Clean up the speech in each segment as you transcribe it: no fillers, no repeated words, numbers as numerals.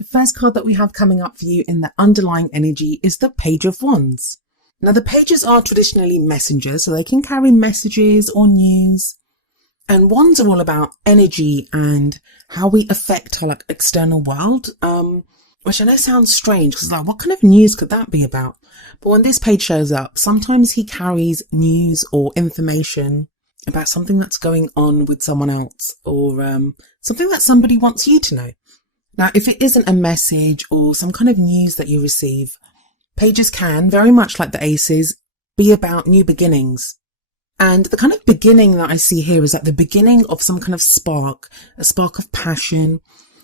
The first card that we have coming up for you in the underlying energy is the Page of Wands. Now, the pages are traditionally messengers, so they can carry messages or news. And wands are all about energy and how we affect our external world, which I know sounds strange because what kind of news could that be about? But when this page shows up, sometimes he carries news or information about something that's going on with someone else or something that somebody wants you to know. Now, if it isn't a message or some kind of news that you receive, pages can, very much like the aces, be about new beginnings. And the kind of beginning that I see here is at the beginning of some kind of spark, a spark of passion.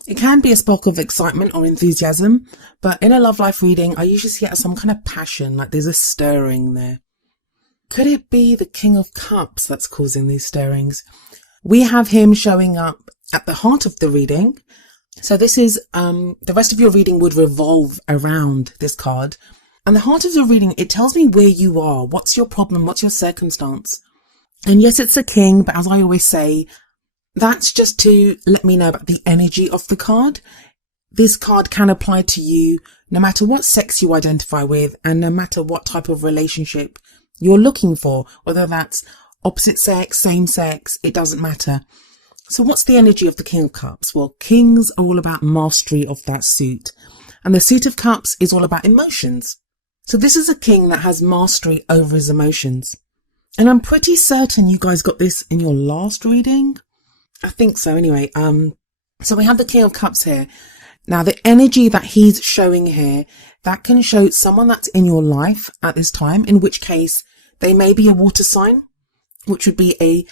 It can be a spark of excitement or enthusiasm, but in a love life reading, I usually see it as some kind of passion, like there's a stirring there. Could it be the King of Cups that's causing these stirrings? We have him showing up at the heart of the reading. So this is, the rest of your reading would revolve around this card. And the heart of the reading, it tells me where you are. What's your problem? What's your circumstance? And yes, it's a king, but as I always say, that's just to let me know about the energy of the card. This card can apply to you no matter what sex you identify with and no matter what type of relationship you're looking for, whether that's opposite sex, same sex, it doesn't matter. So what's the energy of the King of Cups? Well, kings are all about mastery of that suit. And the Suit of Cups is all about emotions. So this is a king that has mastery over his emotions. And I'm pretty certain you guys got this in your last reading. I think so anyway. So we have the King of Cups here. Now the energy that he's showing here, that can show someone that's in your life at this time, in which case they may be a water sign, which would be a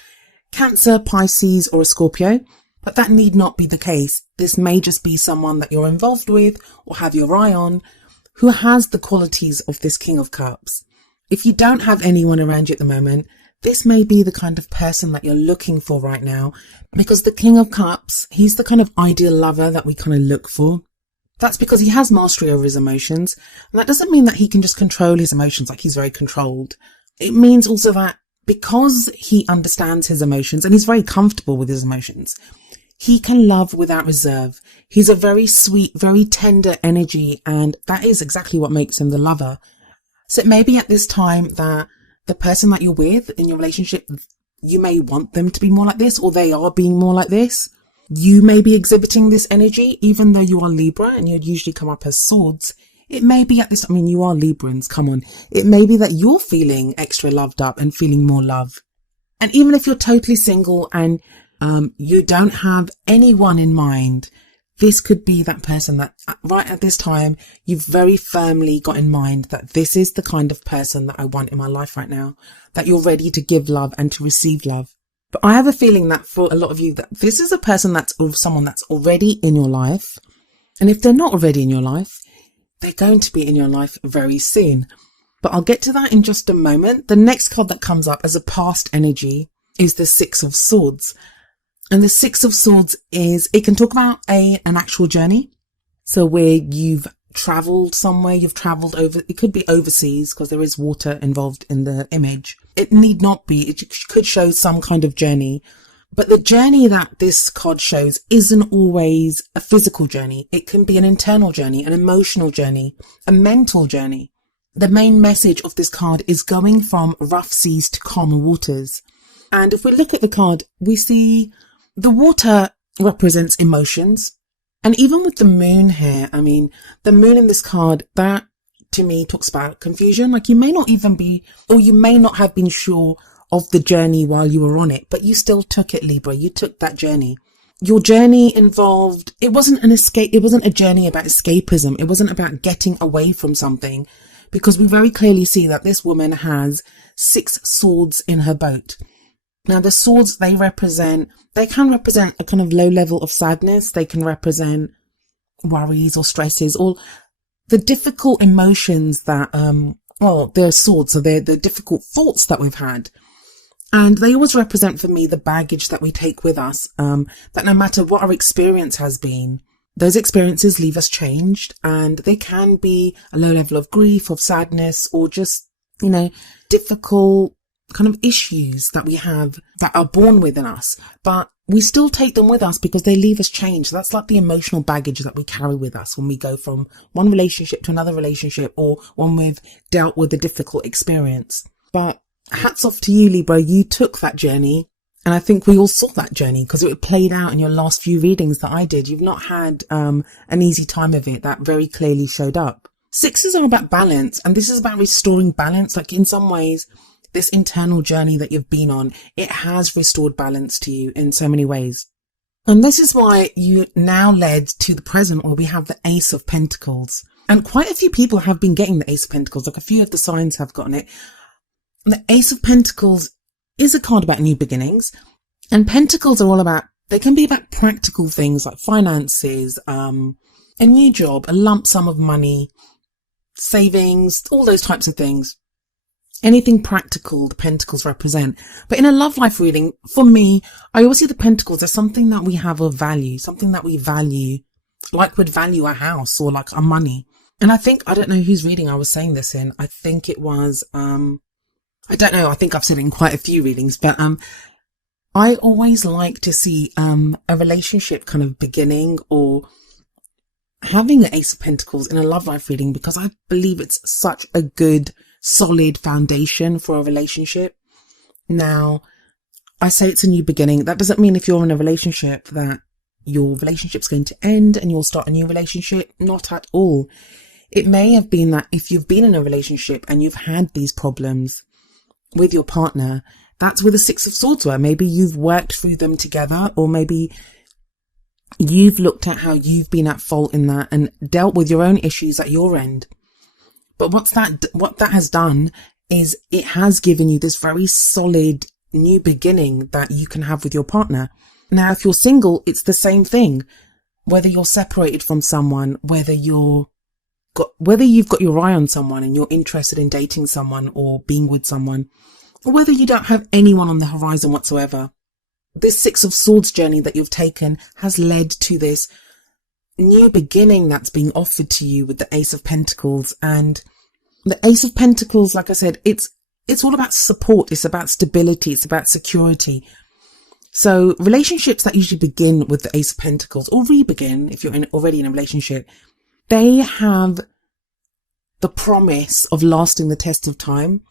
Cancer, Pisces or a Scorpio. But that need not be the case. This may just be someone that you're involved with or have your eye on who has the qualities of this King of Cups. If you don't have anyone around you at the moment, this may be the kind of person that you're looking for right now, because the King of Cups, he's the kind of ideal lover that we kind of look for. That's because he has mastery over his emotions. And that doesn't mean that he can just control his emotions, like he's very controlled. It means also that because he understands his emotions and he's very comfortable with his emotions, he can love without reserve. He's a very sweet, very tender energy, and that is exactly what makes him the lover. So it may be at this time that the person that you're with in your relationship, you may want them to be more like this, or they are being more like this. You may be exhibiting this energy, even though you are Libra and you'd usually come up as swords. It may be at this, you are Librans, come on. It may be that you're feeling extra loved up and feeling more love. And even if you're totally single and you don't have anyone in mind, this could be that person that right at this time, you've very firmly got in mind that this is the kind of person that I want in my life right now, that you're ready to give love and to receive love. But I have a feeling that for a lot of you, that this is a person that's someone that's already in your life. And if they're not already in your life, they're going to be in your life very soon. But I'll get to that in just a moment. The next card that comes up as a past energy is the Six of Swords. And the Six of Swords it can talk about an actual journey. So where you've traveled somewhere, you've traveled over, it could be overseas because there is water involved in the image. It need not be, it could show some kind of journey. But the journey that this card shows isn't always a physical journey. It can be an internal journey, an emotional journey, a mental journey. The main message of this card is going from rough seas to calmer waters. And if we look at the card, we see the water represents emotions. And even with the moon here, the moon in this card, that to me talks about confusion. Like you may not even be, or you may not have been sure of the journey while you were on it, but you still took it, Libra. You took that journey. Your journey involved, it wasn't an escape. It wasn't a journey about escapism. It wasn't about getting away from something, because we very clearly see that this woman has 6 swords in her boat. Now the swords, they can represent a kind of low level of sadness. They can represent worries or stresses or the difficult emotions that, they're swords. So they're the difficult thoughts that we've had. And they always represent for me the baggage that we take with us, that no matter what our experience has been, those experiences leave us changed, and they can be a low level of grief, of sadness, or just, difficult kind of issues that we have that are born within us, but we still take them with us because they leave us changed. That's like the emotional baggage that we carry with us when we go from one relationship to another relationship, or when we've dealt with a difficult experience. But hats off to you, Libra. You took that journey. And I think we all saw that journey because it played out in your last few readings that I did. You've not had an easy time of it. That very clearly showed up. Sixes are about balance, and this is about restoring balance. Like, in some ways, this internal journey that you've been on, it has restored balance to you in so many ways. And this is why you now led to the present, where we have the Ace of Pentacles. And quite a few people have been getting the Ace of Pentacles. Like, a few of the signs have gotten it. The Ace of Pentacles is a card about new beginnings, and pentacles are all about, they can be about practical things like finances, a new job, a lump sum of money, savings, all those types of things. Anything practical the pentacles represent. But in a love life reading, for me, I always see the pentacles as something that we have of value, something that we value, like we'd value a house or like our money. And I don't know whose reading I was saying this in. I think it was, I don't know, I think I've said it in quite a few readings, but I always like to see a relationship kind of beginning or having the Ace of Pentacles in a love life reading, because I believe it's such a good, solid foundation for a relationship. Now, I say it's a new beginning. That doesn't mean if you're in a relationship that your relationship's going to end and you'll start a new relationship. Not at all. It may have been that if you've been in a relationship and you've had these problems with your partner, that's where the Six of Swords were. Maybe you've worked through them together, or maybe you've looked at how you've been at fault in that and dealt with your own issues at your end. But what that has done is it has given you this very solid new beginning that you can have with your partner. Now, if you're single, it's the same thing. Whether you're separated from someone, whether you've got your eye on someone and you're interested in dating someone or being with someone, or whether you don't have anyone on the horizon whatsoever, this Six of Swords journey that you've taken has led to this new beginning that's being offered to you with the Ace of Pentacles. And the Ace of Pentacles, like I said, it's all about support. It's about stability. It's about security. So relationships that usually begin with the Ace of Pentacles, or re-begin if you're already in a relationship, they have the promise of lasting the test of time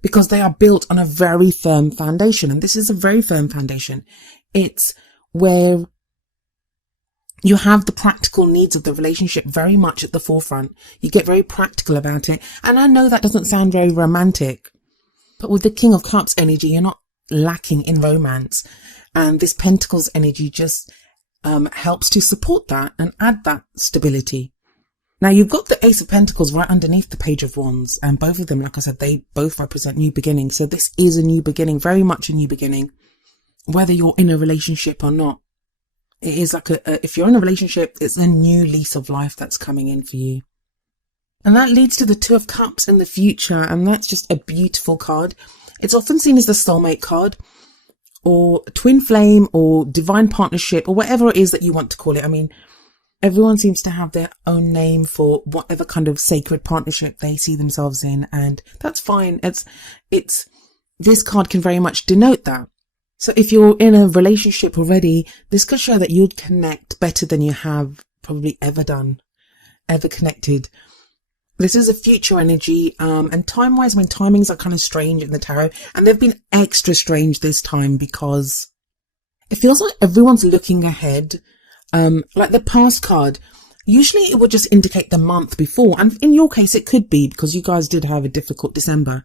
because they are built on a very firm foundation. And this is a very firm foundation. It's where you have the practical needs of the relationship very much at the forefront. You get very practical about it. And I know that doesn't sound very romantic, but with the King of Cups energy, you're not lacking in romance. And this Pentacles energy just helps to support that and add that stability. Now, you've got the Ace of Pentacles right underneath the Page of Wands, and both of them, like I said, they both represent new beginnings. So this is a new beginning, very much a new beginning, whether you're in a relationship or not. It is like if you're in a relationship, it's a new lease of life that's coming in for you. And that leads to the Two of Cups in the future, and that's just a beautiful card. It's often seen as the soulmate card, or twin flame, or divine partnership, or whatever it is that you want to call it. I mean, everyone seems to have their own name for whatever kind of sacred partnership they see themselves in, and that's fine. This card can very much denote that. So if you're in a relationship already, this could show that you'd connect better than you have probably ever connected. This is a future energy, and time-wise, I mean, timings are kind of strange in the tarot, and they've been extra strange this time because it feels like everyone's looking ahead. Like the past card, usually it would just indicate the month before. And in your case, it could be because you guys did have a difficult December,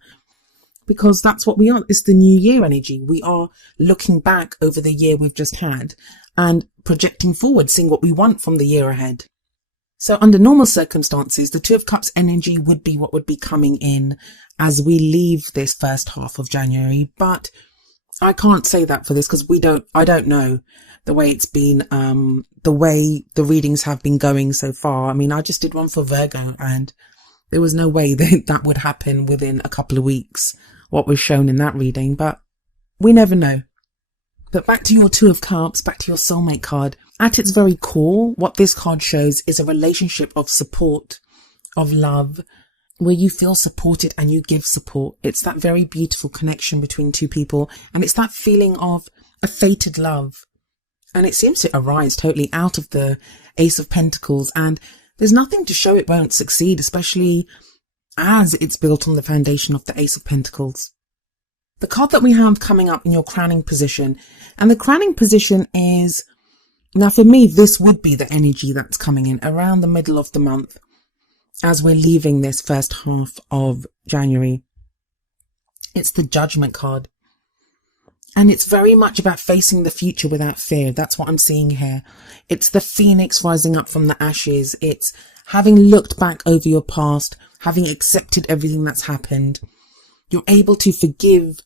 because that's what we are. It's the new year energy. We are looking back over the year we've just had and projecting forward, seeing what we want from the year ahead. So under normal circumstances, the Two of Cups energy would be what would be coming in as we leave this first half of January. But I can't say that for this because I don't know the way it's been, the way the readings have been going so far. I mean, I just did one for Virgo and there was no way that would happen within a couple of weeks, what was shown in that reading, but we never know. But back to your Two of Cups, back to your soulmate card. At its very core, what this card shows is a relationship of support, of love, where you feel supported and you give support. It's that very beautiful connection between two people, and it's that feeling of a fated love. And it seems to arise totally out of the Ace of Pentacles, and there's nothing to show it won't succeed, especially as it's built on the foundation of the Ace of Pentacles. The card that we have coming up in your crowning position, and the crowning position is, now for me, this would be the energy that's coming in around the middle of the month as we're leaving this first half of January. It's the Judgment card. And it's very much about facing the future without fear. That's what I'm seeing here. It's the phoenix rising up from the ashes. It's having looked back over your past, having accepted everything that's happened. You're able to forgive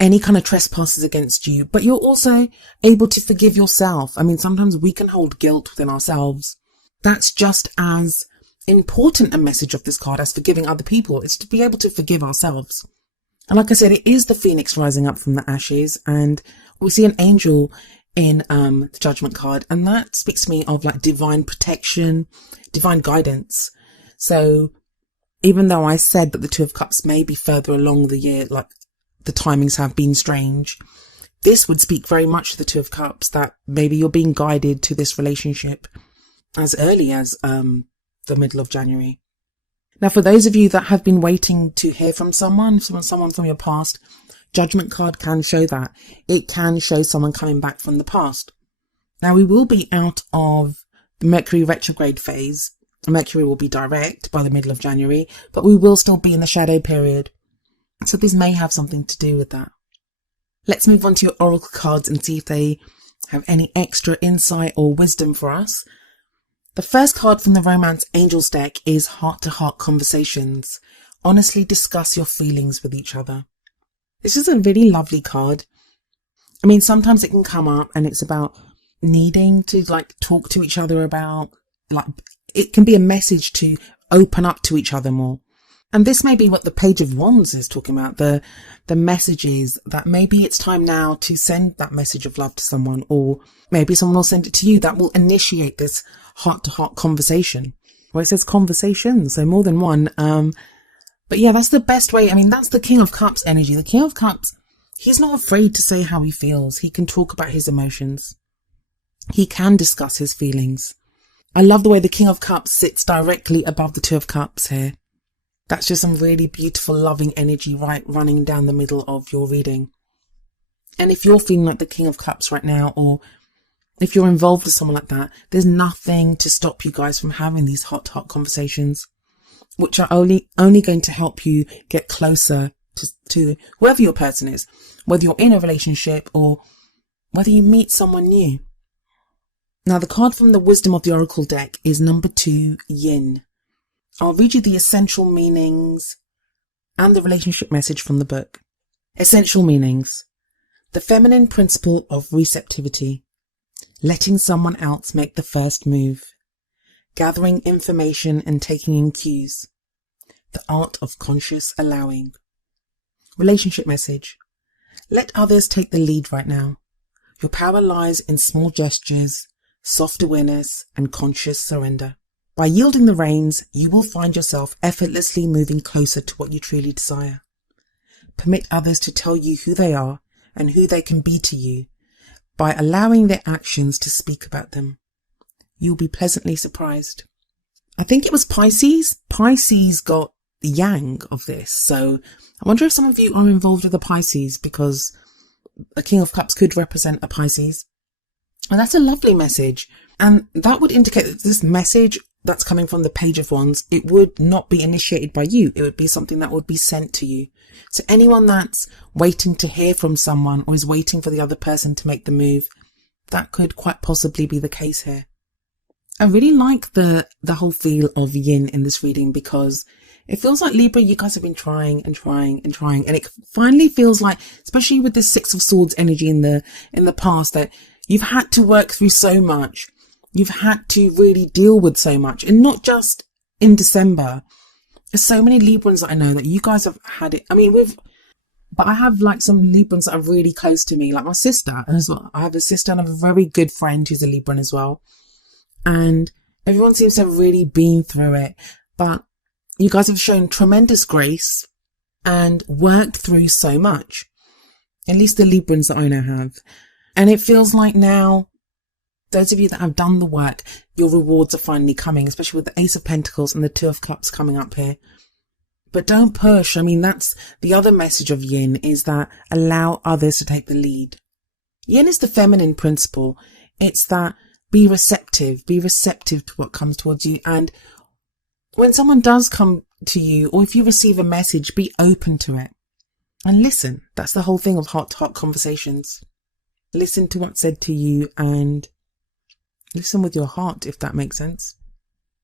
any kind of trespasses against you, but you're also able to forgive yourself. I mean, sometimes we can hold guilt within ourselves. That's just as important a message of this card as forgiving other people. It's to be able to forgive ourselves. And like I said, it is the phoenix rising up from the ashes, and we see an angel in the Judgment card, and that speaks to me of like divine protection, divine guidance. So even though I said that the Two of Cups may be further along the year, like the timings have been strange, this would speak very much to the Two of Cups, that maybe you're being guided to this relationship as early as the middle of January. Now, for those of you that have been waiting to hear from someone from your past, Judgment card can show that. It can show someone coming back from the past. Now, we will be out of the Mercury retrograde phase. Mercury will be direct by the middle of January, but we will still be in the shadow period. So this may have something to do with that. Let's move on to your oracle cards and see if they have any extra insight or wisdom for us. The first card from the Romance Angels deck is heart-to-heart conversations. Honestly discuss your feelings with each other. This is a really lovely card. I mean, sometimes it can come up and it's about needing to like talk to each other about, like, it can be a message to open up to each other more. And this may be what the Page of Wands is talking about, the messages that maybe it's time now to send that message of love to someone, or maybe someone will send it to you that will initiate this heart-to-heart conversation. Well, it says conversation, so more than one. But yeah, that's the best way. I mean, that's the King of Cups energy. The King of Cups, he's not afraid to say how he feels. He can talk about his emotions. He can discuss his feelings. I love the way the King of Cups sits directly above the Two of Cups here. That's just some really beautiful, loving energy running down the middle of your reading. And if you're feeling like the King of Cups right now, or if you're involved with someone like that, there's nothing to stop you guys from having these heart-to-heart conversations, which are only going to help you get closer to whoever your person is, whether you're in a relationship or whether you meet someone new. Now, the card from the Wisdom of the Oracle deck is number 2, Yin. I'll read you the essential meanings and the relationship message from the book. Essential meanings. The feminine principle of receptivity. Letting someone else make the first move. Gathering information and taking in cues. The art of conscious allowing. Relationship message. Let others take the lead right now. Your power lies in small gestures, soft awareness, and conscious surrender. By yielding the reins, you will find yourself effortlessly moving closer to what you truly desire. Permit others to tell you who they are and who they can be to you by allowing their actions to speak about them. You'll be pleasantly surprised. I think it was Pisces. Pisces got the yang of this. So I wonder if some of you are involved with the Pisces, because a King of Cups could represent a Pisces. And that's a lovely message. And that would indicate that this message that's coming from the Page of Wands, it would not be initiated by you. It would be something that would be sent to you. So anyone that's waiting to hear from someone or is waiting for the other person to make the move, that could quite possibly be the case here. I really like the whole feel of yin in this reading, because it feels like, Libra, you guys have been trying and trying and trying. And it finally feels like, especially with this Six of Swords energy in the past, that you've had to work through so much. You've had to really deal with so much, and not just in December. There's so many Librans that I know that you guys have had it. I mean, but I have like some Librans that are really close to me, like my sister as well. I have a sister and I have a very good friend who's a Libran as well. And everyone seems to have really been through it. But You guys have shown tremendous grace and worked through so much. At least the Librans that I know have. And it feels like now, those of you that have done the work, your rewards are finally coming, especially with the Ace of Pentacles and the Two of Cups coming up here. But don't push. I mean, that's the other message of yin, is that allow others to take the lead. Yin is the feminine principle. It's that be receptive to what comes towards you. And when someone does come to you, or if you receive a message, be open to it and listen. That's the whole thing of heart-to-heart conversations. Listen to what's said to you and listen with your heart, if that makes sense.